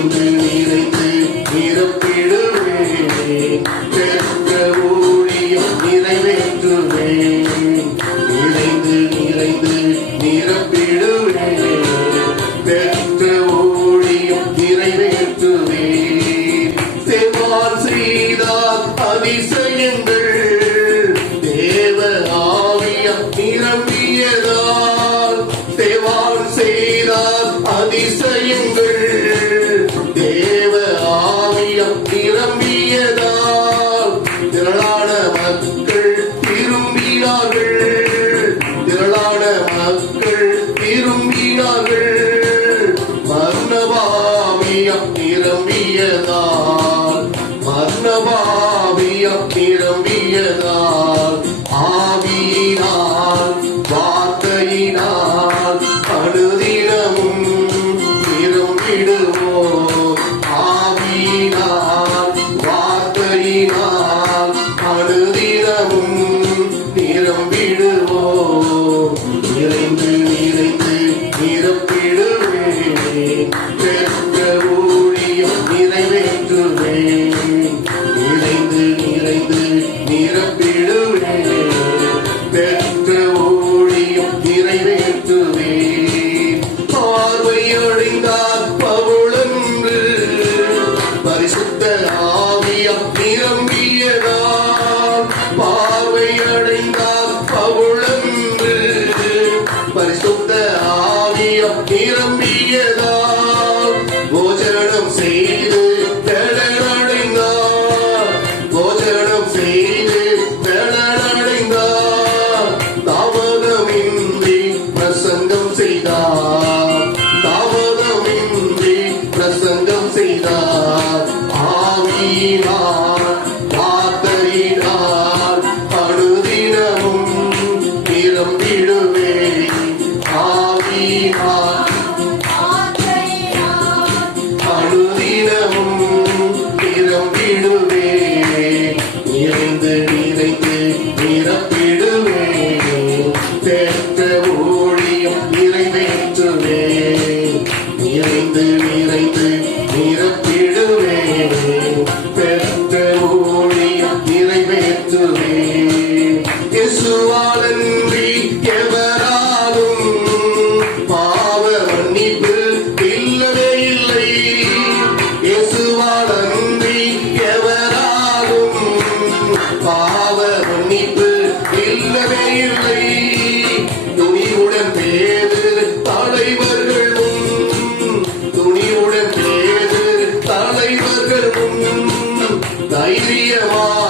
என்று நிறைத்து நிரப்பிடுவே பெருக்க ஊழியம் நிறைவேற்றுவே நிறைந்து நிறைந்து நிரப்பிடுவே பெருக்க ஊழியம் நிறைவேற்றுவே செவ்வார் செய்தா அதிசயங்கள் தேவ ஆவியம் நிரம்ப கிருபையினால் அனுதினமும் நிரம்பிடுவோ ஆவியினால் வார்த்தையினால் அனுதினமும் நிரம்பிடுவோ நிறைந்து நிரம்பியதால் போஜனம் செய்து கடனடைந்தார் போஜனம் செய்து நிறைத்து நிரப்பிடுவே தேர்ந்த ஊழியம் நிறைவேற்றுவே நிறைந்து Peter Wall.